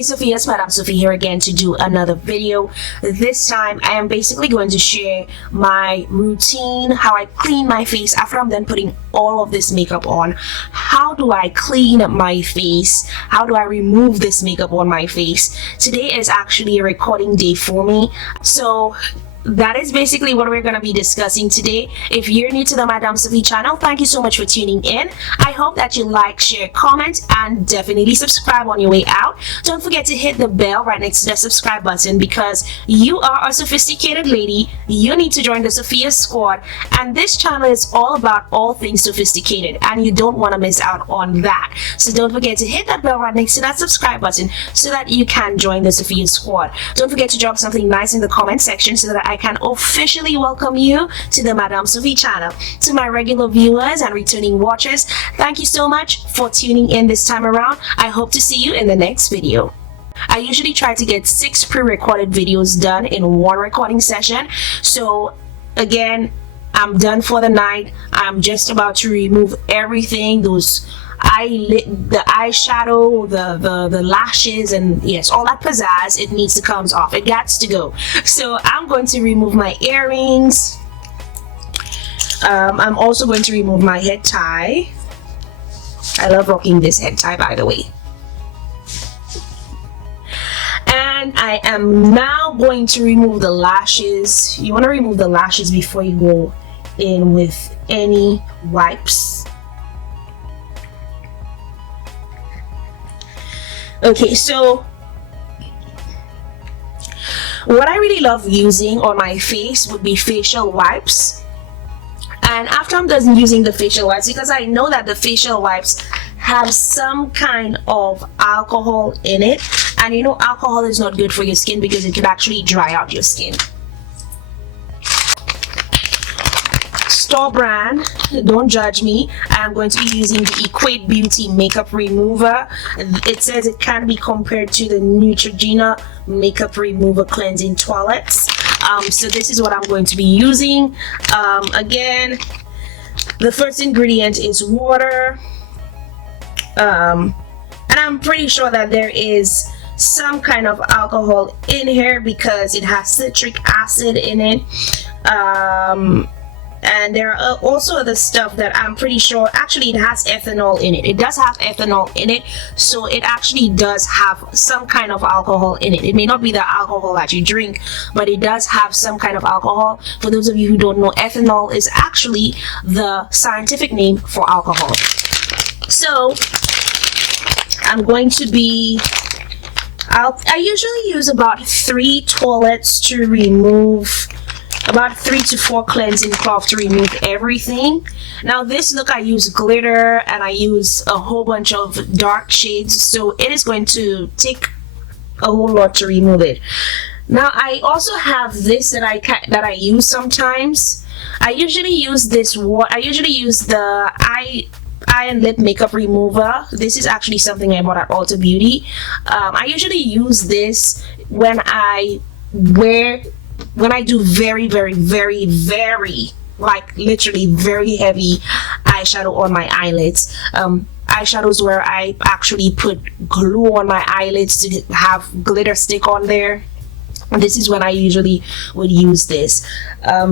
Hey Sophia, it's Madam Sophie here again to do another video. This time I am basically going to share my routine, how I clean my face after I'm done putting all of this makeup on. How do I clean my face? How do I remove this makeup on my face? Today is actually a recording day for me, so that is basically what we're going to be discussing today. If you're new to the Madam Sophie channel, thank you so much for tuning in. I hope that you like, share, comment, and definitely subscribe on your way out. Don't forget to hit the bell right next to the subscribe button, because you are a sophisticated lady. You need to join the Sophia squad, and this channel is all about all things sophisticated, and you don't want to miss out on that. So don't forget to hit that bell right next to that subscribe button so that you can join the Sophia squad. Don't forget to drop something nice in the comment section so that I can officially welcome you to the Madam Sophie channel. To my regular viewers and returning watchers, thank you so much for tuning in this time around. I hope to see you in the next video. I usually try to get 6 pre-recorded videos done in one recording session. So again, I'm done for the night. I'm just about to remove everything, those the eyeshadow, the lashes, and yes, all that pizzazz. It needs to come off. It gets to go. So I'm going to remove my earrings. I'm also going to remove my head tie. I love rocking this head tie, by the way. And I am now going to remove the lashes. You want to remove the lashes before you go in with any wipes. Okay, so what I really love using on my face would be facial wipes. And after I'm done using the facial wipes, because I know that the facial wipes have some kind of alcohol in it, and you know alcohol is not good for your skin because it can actually dry out your skin. Store brand, don't judge me. I'm going to be using the Equate Beauty Makeup Remover. It says it can be compared to the Neutrogena Makeup Remover Cleansing Toilets. So this is what I'm going to be using. Again, the first ingredient is water. And I'm pretty sure that there is some kind of alcohol in here because it has citric acid in it. And there are also other stuff that I'm pretty sure actually it has ethanol in it. It does have ethanol in it, so it actually does have some kind of alcohol in it. It may not be the alcohol that you drink, but it does have some kind of alcohol. For those of you who don't know, ethanol is actually the scientific name for alcohol. So I'm going to be I usually use about 3 toilets to remove, about 3 to 4 cleansing cloth to remove everything. Now this look, I use glitter and I use a whole bunch of dark shades, so it is going to take a whole lot to remove it. Now I also have this that I use sometimes. I usually use this I usually use the eye and lip makeup remover. This is actually something I bought at Ulta Beauty. I usually use this when I do very, like literally very heavy eyeshadow on my eyelids. Eyeshadows where I actually put glue on my eyelids to have glitter stick on there. This is when I usually would use this.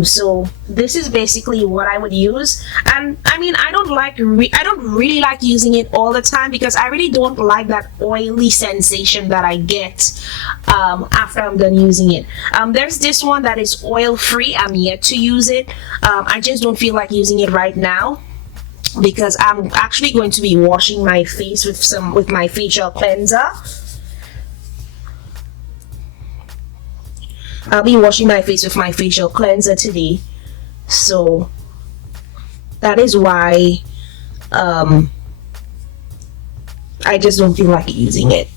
So this is basically what I would use. And I mean, I don't really like using it all the time because I really don't like that oily sensation that I get after I'm done using it. There's this one that is oil free. I'm yet to use it. I just don't feel like using it right now because I'm actually going to be washing my face with my facial cleanser. I'll be washing my face with my facial cleanser today, so that is why I just don't feel like using it.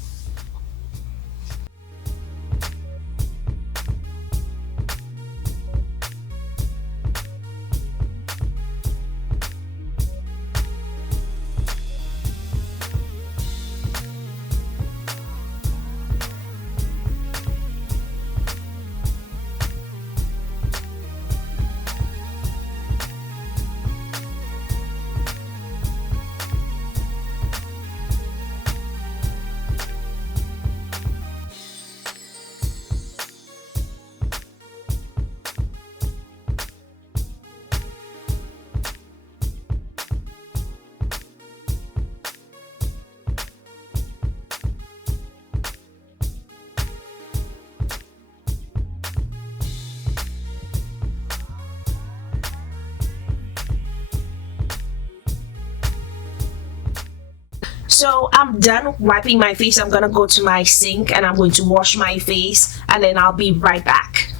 So I'm done wiping my face. I'm gonna go to my sink and I'm going to wash my face, and then I'll be right back.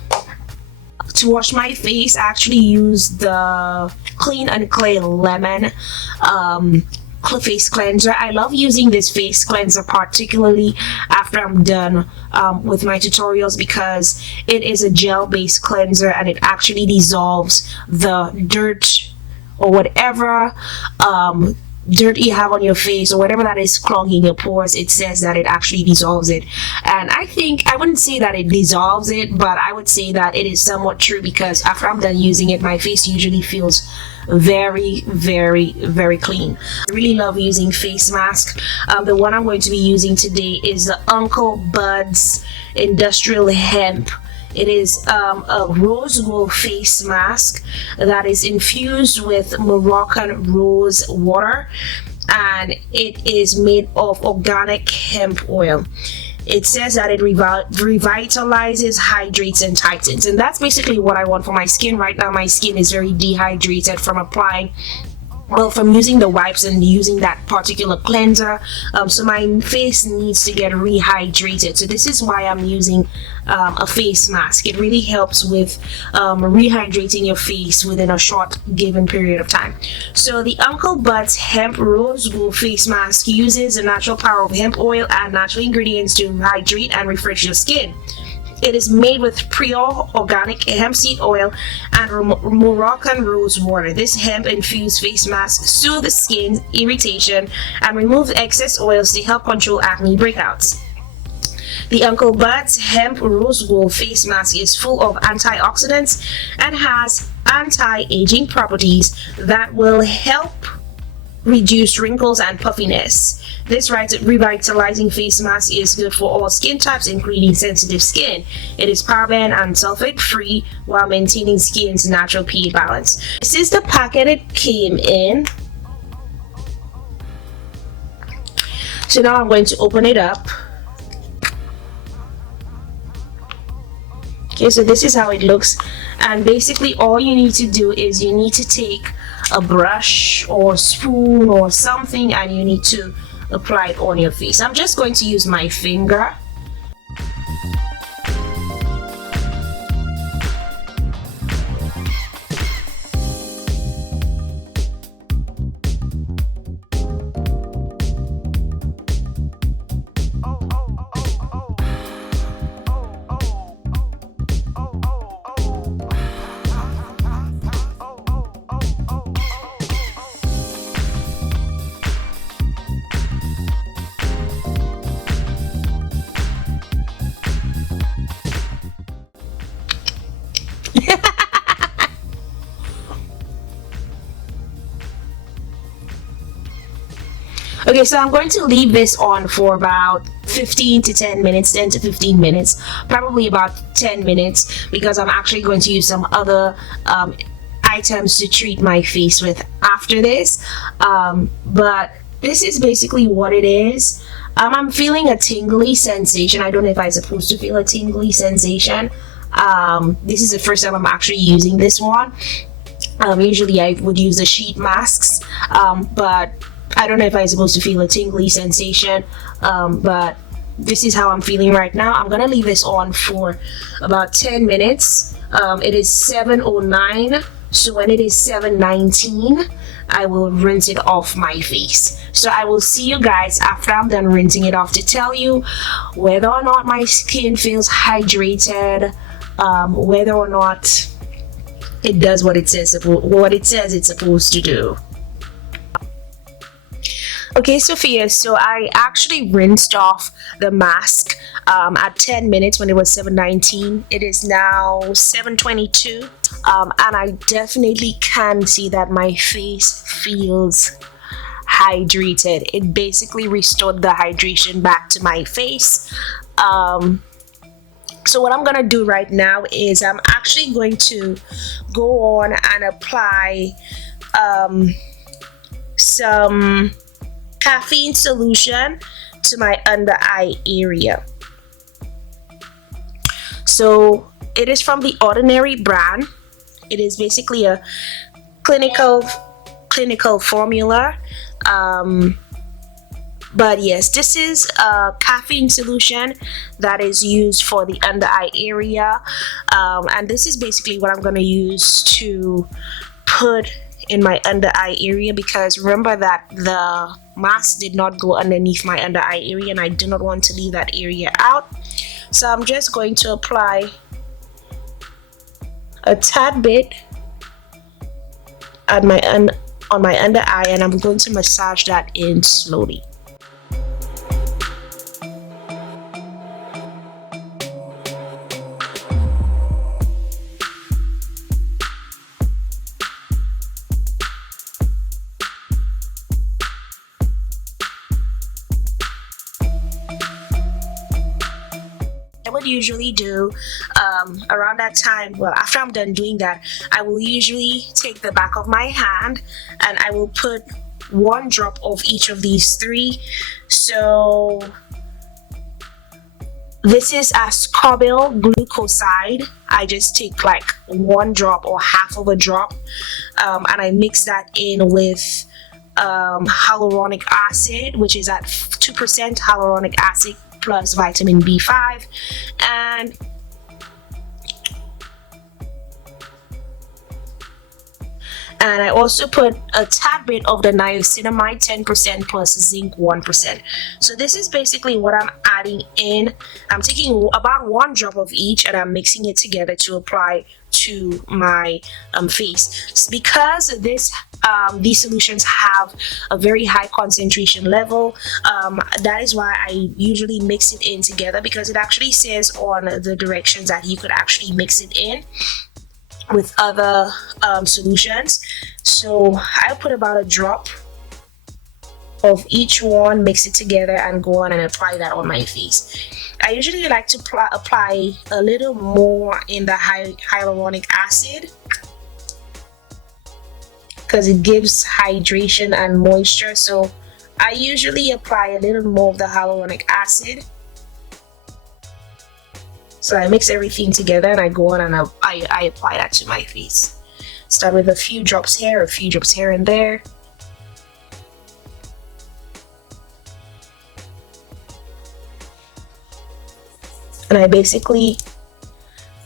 To wash my face, I actually use the Clean and Clear Lemon face cleanser. I love using this face cleanser, particularly after I'm done with my tutorials, because it is a gel-based cleanser and it actually dissolves the dirt or whatever dirt you have on your face or whatever that is clogging your pores. It says that it actually dissolves it, and I think I wouldn't say that it dissolves it, but I would say that it is somewhat true, because after I'm done using it, my face usually feels very, very, very clean. I really love using face mask. The one I'm going to be using today is the Uncle Bud's Industrial Hemp. It is a rose gold face mask that is infused with Moroccan rose water, and it is made of organic hemp oil. It says that it revitalizes, hydrates, and tightens, and that's basically what I want for my skin right now. My skin is very dehydrated from from using the wipes and using that particular cleanser, so my face needs to get rehydrated. So this is why I'm using a face mask. It really helps with rehydrating your face within a short given period of time. So the Uncle Bud's Hemp Rose Gold Face Mask uses the natural power of hemp oil and natural ingredients to hydrate and refresh your skin. It is made with pure organic hemp seed oil and Moroccan rose water. This hemp infused face mask soothes skin irritation and removes excess oils to help control acne breakouts. The Uncle Bud's Hemp Rose Gold Face Mask is full of antioxidants and has anti-aging properties that will help reduce wrinkles and puffiness. This revitalizing face mask is good for all skin types, including sensitive skin. It is paraben and sulfate free while maintaining skin's natural pH balance. This is the packet it came in. So now I'm going to open it up. Okay, so this is how it looks, and basically all you need to do is you need to take a brush or spoon or something and you need to apply it on your face. I'm just going to use my finger. Okay, so I'm going to leave this on for about 15 to 10 minutes, 10 to 15 minutes, probably about 10 minutes, because I'm actually going to use some other items to treat my face with after this. But this is basically what it is. I'm feeling a tingly sensation. I don't know if I'm supposed to feel a tingly sensation. This is the first time I'm actually using this one. Usually I would use the sheet masks, but I don't know if I'm supposed to feel a tingly sensation, but this is how I'm feeling right now. I'm gonna leave this on for about 10 minutes. It is 7:09, so when it is 7:19, I will rinse it off my face. So I will see you guys after I'm done rinsing it off to tell you whether or not my skin feels hydrated, whether or not it does what it says it's supposed to do. Okay, Sophia, so I actually rinsed off the mask at 10 minutes when it was 7:19. It is now 7:22, and I definitely can see that my face feels hydrated. It basically restored the hydration back to my face. So what I'm gonna do right now is I'm actually going to go on and apply some Caffeine Solution to my under eye area. So it is from the Ordinary brand. It is basically a clinical formula. But yes, this is a caffeine solution that is used for the under eye area, and this is basically what I'm going to use to put in my under eye area, because remember that the mask did not go underneath my under eye area and I do not want to leave that area out. So I'm just going to apply a tad bit at on my under eye, and I'm going to massage that in slowly. Would usually do around that time, well, after I'm done doing that, I will usually take the back of my hand and I will put 1 drop of each of these 3. So this is Absorbyl Glucoside. I just take like 1 drop or half of a drop, and I mix that in with hyaluronic acid, which is at 2% hyaluronic acid plus vitamin B5, and I also put a tad bit of the niacinamide, 10% plus zinc 1%. So this is basically what I'm adding in. I'm taking about 1 drop of each and I'm mixing it together to apply to my face. Because these solutions have a very high concentration level, that is why I usually mix it in together, because it actually says on the directions that you could actually mix it in with other solutions. So I'll put about a drop of each one, mix it together, and go on and apply that on my face. I usually like to apply a little more in the hyaluronic acid, because it gives hydration and moisture. So I usually apply a little more of the hyaluronic acid. So I mix everything together and I go on and I apply that to my face. Start with a few drops here, a few drops here and there. And I basically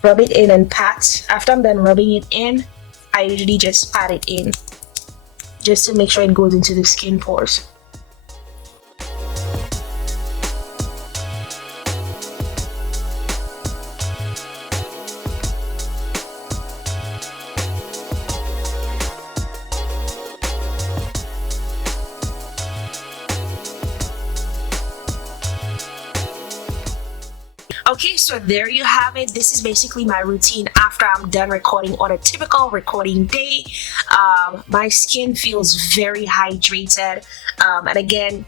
rub it in and pat. After I'm done rubbing it in, I usually just pat it in, just to make sure it goes into the skin pores. Okay, so there you have it. This is basically my routine after I'm done recording on a typical recording day. My skin feels very hydrated, and again,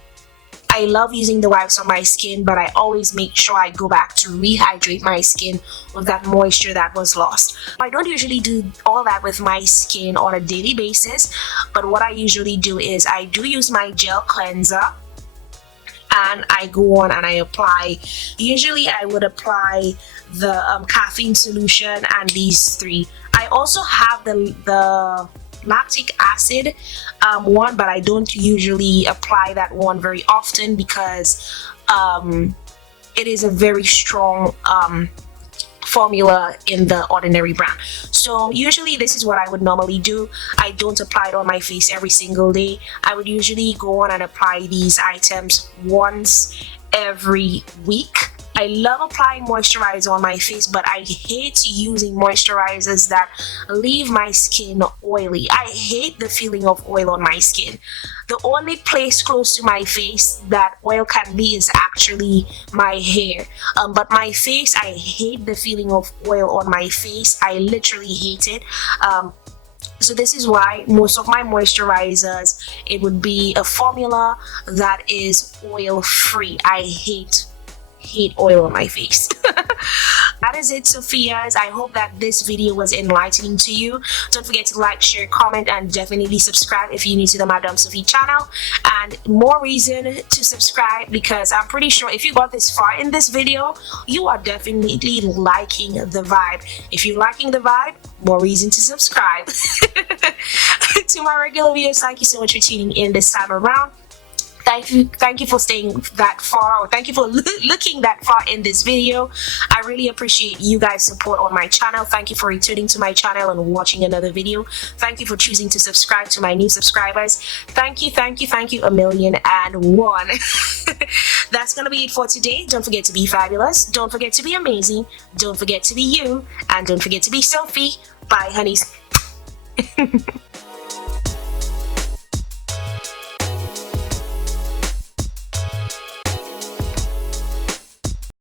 I love using the wipes on my skin, but I always make sure I go back to rehydrate my skin with that moisture that was lost. I don't usually do all that with my skin on a daily basis, but what I usually do is I do use my gel cleanser, and I go on and I apply. Usually I would apply the caffeine solution and these 3. I also have the lactic acid one, but I don't usually apply that one very often, because it is a very strong formula in the Ordinary brand. So usually this is what I would normally do. I don't apply it on my face every single day. I would usually go on and apply these items once every week. I love applying moisturizer on my face, but I hate using moisturizers that leave my skin oily. I hate the feeling of oil on my skin. The only place close to my face that oil can be is actually my hair. But my face, I hate the feeling of oil on my face. I literally hate it. So this is why most of my moisturizers, it would be a formula that is oil free. I hate oil on my face. That is it, Sophias. I hope that this video was enlightening to you. Don't forget to like, share, comment, and definitely subscribe if you're new to the Madame Sophie channel. And more reason to subscribe, because I'm pretty sure if you got this far in this video, you are definitely liking the vibe. If you're liking the vibe, more reason to subscribe. To my regular viewers, thank you so much for tuning in this time around. Thank you for staying that far, or thank you for looking that far in this video. I really appreciate you guys' support on my channel. Thank you for returning to my channel and watching another video. Thank you for choosing to subscribe to my new subscribers. Thank you 1,000,001. That's gonna be it for today. Don't forget to be fabulous, don't forget to be amazing, don't forget to be you, and don't forget to be Sophie. Bye, honeys.